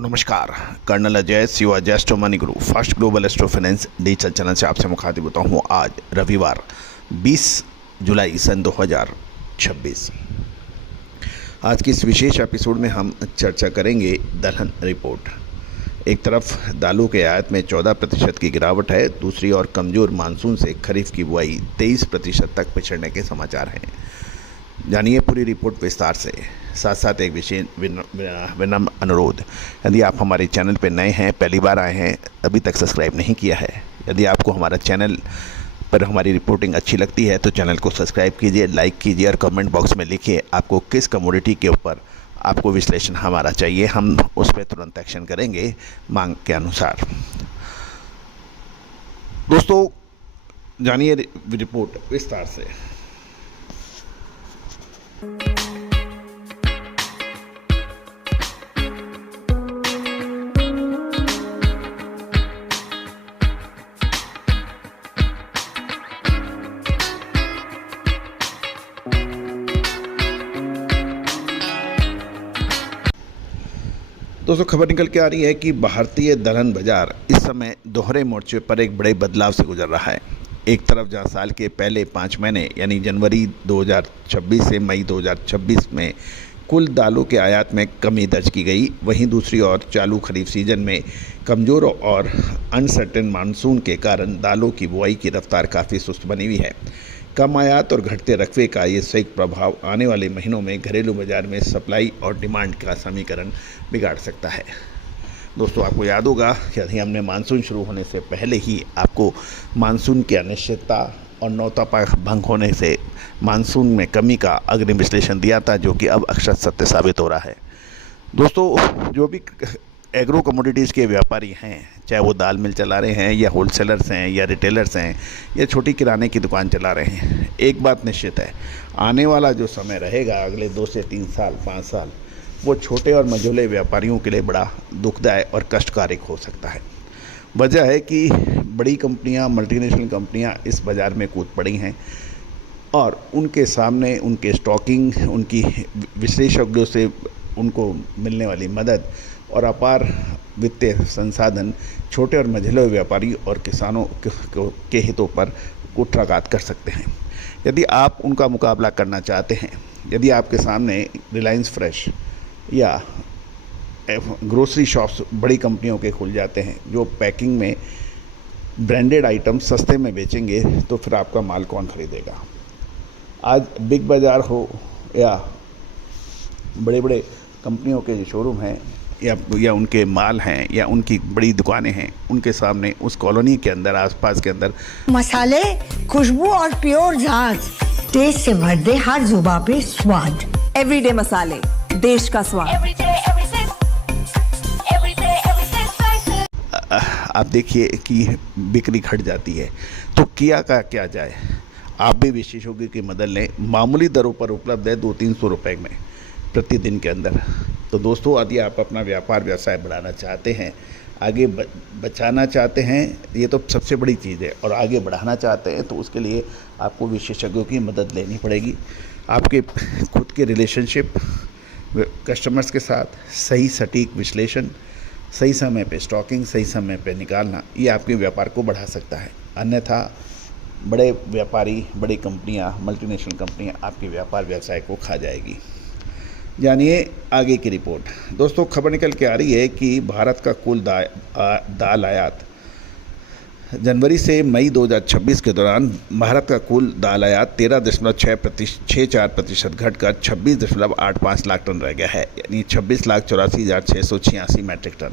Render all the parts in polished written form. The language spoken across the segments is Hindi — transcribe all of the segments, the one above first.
नमस्कार। Colonel Ajay Shiva astro money guru first global astro finance digital channel से आपसे मुखातिब होता हूँ। आज रविवार 20 जुलाई सन 2026। आज की इस विशेष एपिसोड में हम चर्चा करेंगे दलहन रिपोर्ट। एक तरफ दालों के आयात में 14% की गिरावट है, दूसरी ओर कमज़ोर मानसून से खरीफ की बुआई 23% तक पिछड़ने के समाचार हैं। जानिए पूरी रिपोर्ट विस्तार से। साथ साथ एक विशेष विनम्र अनुरोध, यदि आप हमारे चैनल पर नए हैं, पहली बार आए हैं, अभी तक सब्सक्राइब नहीं किया है, यदि आपको हमारा चैनल पर हमारी रिपोर्टिंग अच्छी लगती है तो चैनल को सब्सक्राइब कीजिए, लाइक कीजिए और कमेंट बॉक्स में लिखिए आपको किस कमोडिटी के ऊपर आपको विश्लेषण हमारा चाहिए। हम उस पर तुरंत एक्शन करेंगे मांग के अनुसार। दोस्तों जानिए रिपोर्ट विस्तार से। दोस्तों खबर निकल के आ रही है कि भारतीय दलहन बाजार इस समय दोहरे मोर्चे पर एक बड़े बदलाव से गुजर रहा है। एक तरफ जहां साल के पहले 5 महीने यानी जनवरी 2026 से मई 2026 में कुल दालों के आयात में कमी दर्ज की गई, वहीं दूसरी ओर चालू खरीफ सीजन में कमज़ोर और अनसर्टेन मानसून के कारण दालों की बुआई की रफ्तार काफ़ी सुस्त बनी हुई है। कम आयात और घटते रकबे का ये संयुक्त प्रभाव आने वाले महीनों में घरेलू बाजार में सप्लाई और डिमांड का समीकरण बिगाड़ सकता है। दोस्तों आपको याद होगा कि हमने मानसून शुरू होने से पहले ही आपको मानसून की अनिश्चितता और नौतपा भंग होने से मानसून में कमी का अग्रिम विश्लेषण दिया था, जो कि अब अक्षर सत्य साबित हो रहा है। दोस्तों जो भी एग्रो कमोडिटीज़ के व्यापारी हैं, चाहे वो दाल मिल चला रहे हैं या होलसेलर्स हैं या रिटेलर्स हैं या छोटी किराने की दुकान चला रहे हैं, एक बात निश्चित है, आने वाला जो समय रहेगा अगले 2 से 3 साल 5 साल, वो छोटे और मझोले व्यापारियों के लिए बड़ा दुखदायक और कष्टकारक हो सकता है। वजह है कि बड़ी कंपनियां, मल्टीनेशनल कंपनियां इस बाज़ार में कूद पड़ी हैं और उनके सामने उनके स्टॉकिंग, उनकी विशेषज्ञों से उनको मिलने वाली मदद और अपार वित्तीय संसाधन छोटे और मझोले व्यापारी और किसानों के हितों पर कुठाघात कर सकते हैं। यदि आप उनका मुकाबला करना चाहते हैं, यदि आपके सामने रिलायंस फ्रेश या ग्रोसरी शॉप्स बड़ी कंपनियों के खुल जाते हैं जो पैकिंग में ब्रांडेड आइटम सस्ते में बेचेंगे, तो फिर आपका माल कौन खरीदेगा। आज बिग बाज़ार हो या बड़े बड़े कंपनियों के जो शोरूम हैं या उनके माल हैं या उनकी बड़ी दुकानें हैं, उनके सामने उस कॉलोनी के अंदर, आसपास के अंदर मसाले, खुशबू और प्योर झाग टेस्ट से भर दे हर जुबां पे स्वाद। एवरीडे मसाले, देश का स्वाद। आप देखिए कि बिक्री घट जाती है, तो किया का क्या जाए। आप भी विशेषज्ञों की मदद लें, मामूली दरों पर उपलब्ध है 200-300 रुपए में प्रतिदिन के अंदर। तो दोस्तों यदि आप अपना व्यापार व्यवसाय बढ़ाना चाहते हैं, आगे बचाना चाहते हैं, ये तो सबसे बड़ी चीज़ है, और आगे बढ़ाना चाहते हैं तो उसके लिए आपको विशेषज्ञों की मदद लेनी पड़ेगी। आपके खुद के रिलेशनशिप कस्टमर्स के साथ सही सटीक विश्लेषण, सही समय पे स्टॉकिंग, सही समय पे निकालना, ये आपके व्यापार को बढ़ा सकता है। अन्यथा बड़े व्यापारी, बड़ी कंपनियां, मल्टीनेशनल कंपनियां आपके व्यापार व्यवसाय को खा जाएगी। जानिए आगे की रिपोर्ट। दोस्तों खबर निकल के आ रही है कि भारत का कुल दाल आयात जनवरी से मई 2026 के दौरान भारत का कुल दाल आयात 13.64% घटकर 26.85 लाख टन रह गया है, यानी 26,84,686 मैट्रिक टन,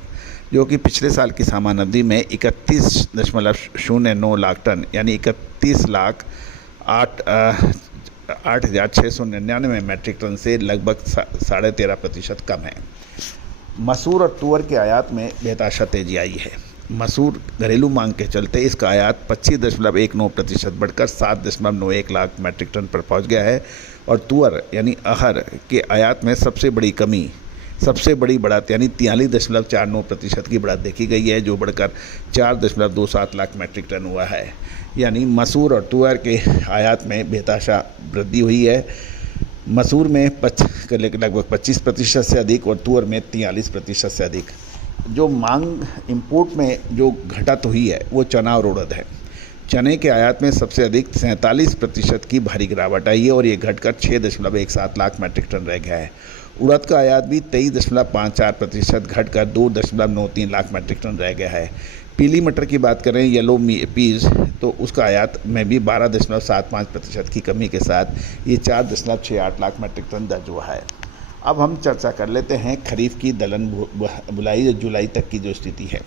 जो कि पिछले साल की समान अवधि में 31.09 लाख टन यानी 31,08,699 मैट्रिक टन से लगभग 13.5% कम है। मसूर और तुअर के आयात में बेतहाशा तेजी आई है। मसूर घरेलू मांग के चलते इसका आयात 25.19% बढ़कर 7.91 लाख मैट्रिक टन पर पहुंच गया है, और तुअर यानी अरहर के आयात में सबसे बड़ी बढ़त यानी 43.49% की बढ़त देखी गई है, जो बढ़कर 4.27 लाख मैट्रिक टन हुआ है। यानी मसूर और तुअर के आयात में बेतहाशा वृद्धि हुई है। मसूर में लगभग 25% से अधिक और तुअर में 43% से अधिक जो मांग इंपोर्ट में जो घटत हुई है वो चना और उड़द है। चने के आयात में सबसे अधिक 47% की भारी गिरावट आई है और ये घटकर 6.17 लाख मैट्रिक टन रह गया है। उड़द का आयात भी 23.54% घटकर 2.93 लाख मैट्रिक टन रह गया है। पीली मटर की बात करें, येलो पीज, तो उसका आयात में भी 12.75% की कमी के साथ ये 4.68 लाख मैट्रिक टन दर्ज हुआ है। अब हम चर्चा कर लेते हैं खरीफ की दलहन बुलाई जुलाई तक की जो स्थिति है।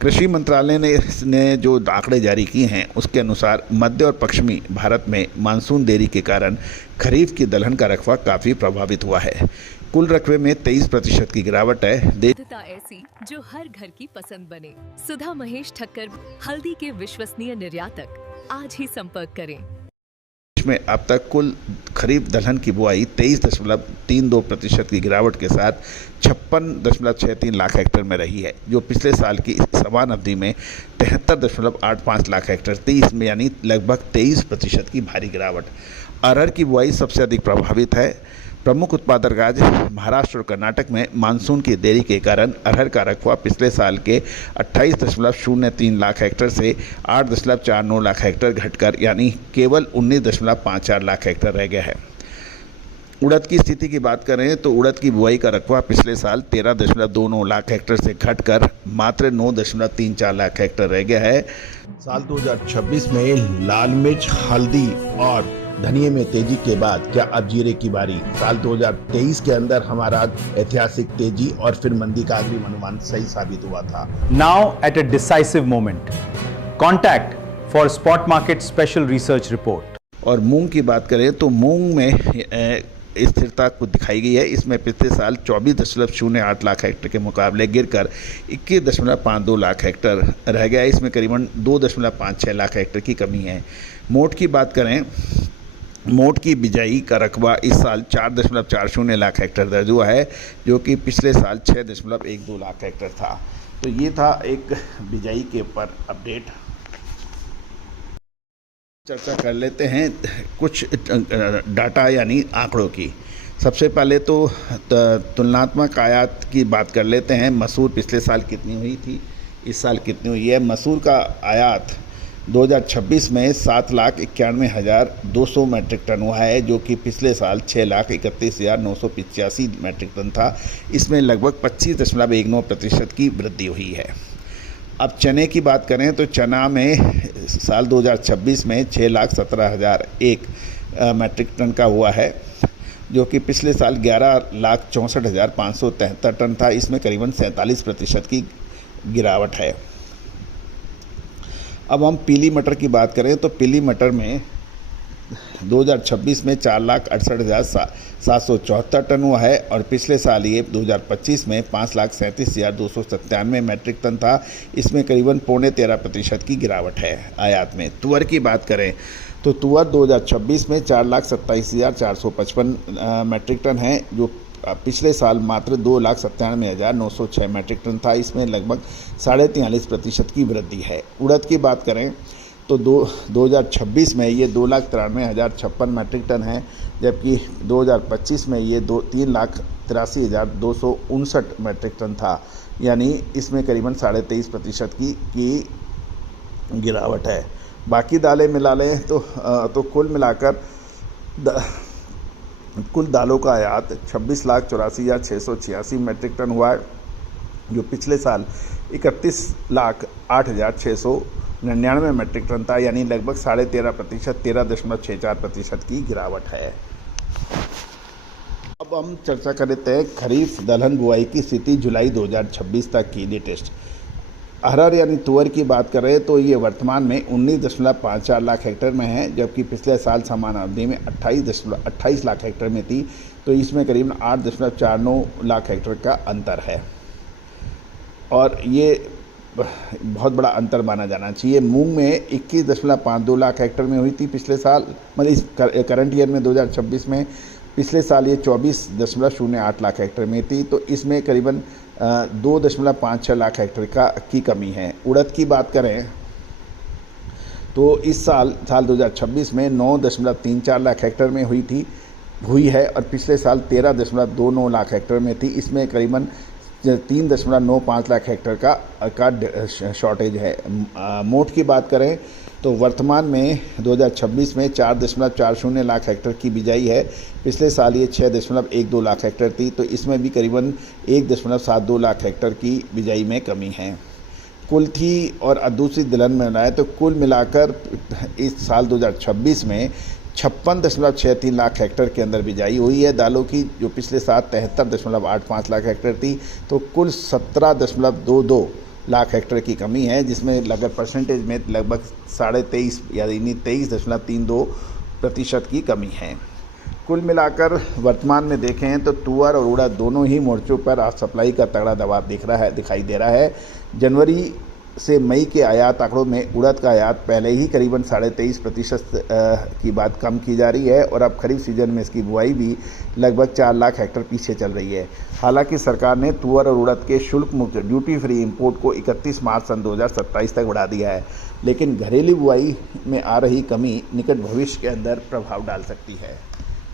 कृषि मंत्रालय ने जो आंकड़े जारी किए हैं उसके अनुसार मध्य और पश्चिमी भारत में मानसून देरी के कारण खरीफ की दलहन का रकबा काफ़ी प्रभावित हुआ है। कुल रकबे में 23% की गिरावट है। ऐसी जो हर घर की पसंद बने। सुधा महेश ठक्कर, हल्दी के विश्वसनीय निर्यातक। आज ही संपर्क करें। देश में अब तक कुल खरीफ दलहन की बुआई 23.32% की गिरावट के साथ 56.63 लाख हेक्टेयर में रही है, जो पिछले साल की समान अवधि में 73.85 लाख हेक्टेयर थी। इसमें यानी लगभग 23% की भारी गिरावट। अरहर की बुआई सबसे अधिक प्रभावित है। प्रमुख उत्पादक राज्य महाराष्ट्र और कर्नाटक में मानसून की देरी के कारण अरहर का रकबा पिछले साल के 28.03 लाख हेक्टेयर से 8.49 लाख हेक्टेयर घटकर यानी केवल 19.54 लाख हेक्टेयर रह गया है। उड़द की स्थिति की बात करें तो उड़द की बुआई का रकबा पिछले साल 13.29 लाख हेक्टेयर से घटकर मात्र 9.34 लाख हेक्टेयर रह गया है। साल 2026 में लाल मिर्च, हल्दी और धनिये में तेजी के बाद क्या अब जीरे की बारी? साल 2023 के अंदर हमारा ऐतिहासिक तेजी और फिर मंदी का अग्रिम अनुमान सही साबित हुआ था। Now at a decisive moment, contact for spot market special research report. और मूंग की बात करें तो मूंग में स्थिरता को दिखाई गई है। इसमें पिछले साल 24.08 लाख हेक्टेयर के मुकाबले गिरकर 21.52 लाख हेक्टेयर रह गया है। इसमें करीबन 2.56 लाख हेक्टेयर की कमी है। मोट की बात करें, मोट की बिजाई का रकबा इस साल 4.40 लाख हेक्टेयर दर्ज हुआ है, जो कि पिछले साल 6.12 लाख हेक्टेयर था। तो ये था एक बिजाई के ऊपर अपडेट। चर्चा कर लेते हैं कुछ डाटा यानी आंकड़ों की। सबसे पहले तो तुलनात्मक आयात की बात कर लेते हैं। मसूर पिछले साल कितनी हुई थी, इस साल कितनी हुई है। मसूर का आयात 2026 में 7,91,200 मैट्रिक टन हुआ है, जो कि पिछले साल 6,31,985 मैट्रिक टन था। इसमें लगभग 25.19% की वृद्धि हुई है। अब चने की बात करें तो चना में साल 2026 में 6,17,001 मैट्रिक टन का हुआ है, जो कि पिछले साल 11,64,573 टन था। इसमें करीबन 47% की गिरावट है। अब हम पीली मटर की बात करें तो पीली मटर में 2026 में 4,68,774 टन हुआ है और पिछले साल ये 2025 में 5,37,297 मैट्रिक टन था। इसमें करीबन 13.25% की गिरावट है आयात में। तुअर की बात करें तो तुअर 2026 में 4,27,455 मैट्रिक टन है, जो पिछले साल मात्र 2,97,906 मैट्रिक टन था। इसमें लगभग 43.5% की वृद्धि है। उड़द की बात करें तो 2026 में ये 2,93,056 मैट्रिक टन है, जबकि 2025 में ये 3,83,259 मैट्रिक टन था। यानी इसमें करीबन 23.5% की गिरावट है। बाकी दालें मिला लें तो कुल मिलाकर कुल दालों का आयात 26,84,686 मैट्रिक टन हुआ है, जो पिछले साल 31,08,699 मैट्रिक टन था। यानी लगभग 13.5%, 13.64% की गिरावट है। अब हम चर्चा कर लेते हैं खरीफ दलहन बुआई की स्थिति जुलाई 2026 तक की लेटेस्ट। अरहर यानी तुअर की बात करें तो ये वर्तमान में 19.54 लाख हेक्टेयर में है, जबकि पिछले साल समान अवधि में 28 लाख हेक्टेयर में थी। तो इसमें करीबन 8.49 लाख हेक्टेयर का अंतर है और ये बहुत बड़ा अंतर माना जाना चाहिए। मूंग में 21.52 लाख हेक्टेयर में हुई थी पिछले साल, मतलब इस करंट ईयर में 2026 में। पिछले साल ये 24.08 लाख हेक्टेयर में थी। तो इसमें करीबन 2.56 लाख हेक्टेयर की कमी है। उड़द की बात करें तो इस साल 2026 में 9.34 लाख हेक्टेयर में हुई है और पिछले साल 13.29 लाख हेक्टेयर में थी। इसमें करीबन 3.95 लाख हेक्टेयर का शॉर्टेज है। मोट की बात करें तो वर्तमान में 2026 में 4.40 लाख हेक्टेयर की बिजाई है। पिछले साल ये 6.12 लाख हेक्टेयर थी, तो इसमें भी करीबन 1.72 लाख हेक्टेयर की बिजाई में कमी है। कुल्थी और दूसरी दलहन में मिलाए तो कुल मिलाकर इस साल 2026 में 56.63 लाख हेक्टेयर के अंदर बिजाई हुई है दालों की, जो पिछले साल 73.85 लाख हेक्टेयर थी। तो कुल 17.22 लाख हेक्टेयर की कमी है, जिसमें लगभग परसेंटेज में लगभग 23.5 यानी 23.32% की कमी है। कुल मिलाकर वर्तमान में देखें तो तुअर और उड़द दोनों ही मोर्चों पर आज सप्लाई का तगड़ा दबाव दिखाई दे रहा है। जनवरी से मई के आयात आंकड़ों में उड़द का आयात पहले ही करीबन 23.5% की बात कम की जा रही है, और अब खरीफ सीजन में इसकी बुआई भी लगभग 4 लाख हेक्टेयर पीछे चल रही है। हालांकि सरकार ने तुअर और उड़द के शुल्क मुक्त ड्यूटी फ्री इंपोर्ट को 31 मार्च सन 2027 तक बढ़ा दिया है, लेकिन घरेलू बुआई में आ रही कमी निकट भविष्य के अंदर प्रभाव डाल सकती है।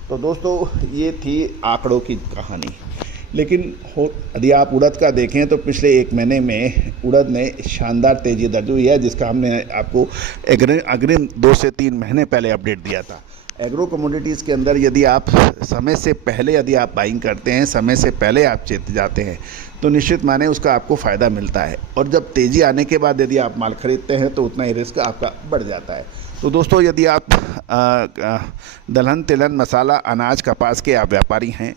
तो दोस्तों, ये थी आंकड़ों की कहानी। लेकिन यदि आप उड़द का देखें तो पिछले 1 महीने में उड़द ने शानदार तेज़ी दर्ज हुई है, जिसका हमने आपको अग्रिम 2 से 3 महीने पहले अपडेट दिया था। एग्रो कमोडिटीज़ के अंदर यदि आप समय से पहले यदि आप बाइंग करते हैं, समय से पहले आप चेत जाते हैं, तो निश्चित माने उसका आपको फ़ायदा मिलता है, और जब तेज़ी आने के बाद यदि आप माल खरीदते हैं तो उतना ही रिस्क आपका बढ़ जाता है। तो दोस्तों, यदि आप दलहन, तिलहन, मसाला, अनाज, कपास के आप व्यापारी हैं,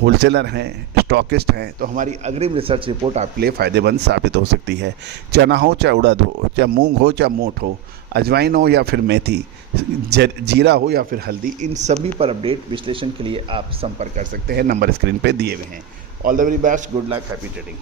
होलसेलर हैं, स्टॉकिस्ट हैं, तो हमारी अग्रिम रिसर्च रिपोर्ट आपके लिए फ़ायदेमंद साबित हो सकती है। चना हो चाहे उड़द हो, चाहे मूंग हो चाहे मोठ हो, अजवाइन हो या फिर मेथी, जीरा हो या फिर हल्दी, इन सभी पर अपडेट विश्लेषण के लिए आप संपर्क कर सकते हैं। नंबर स्क्रीन पे दिए हुए हैं। All the very best, good luck, happy trading.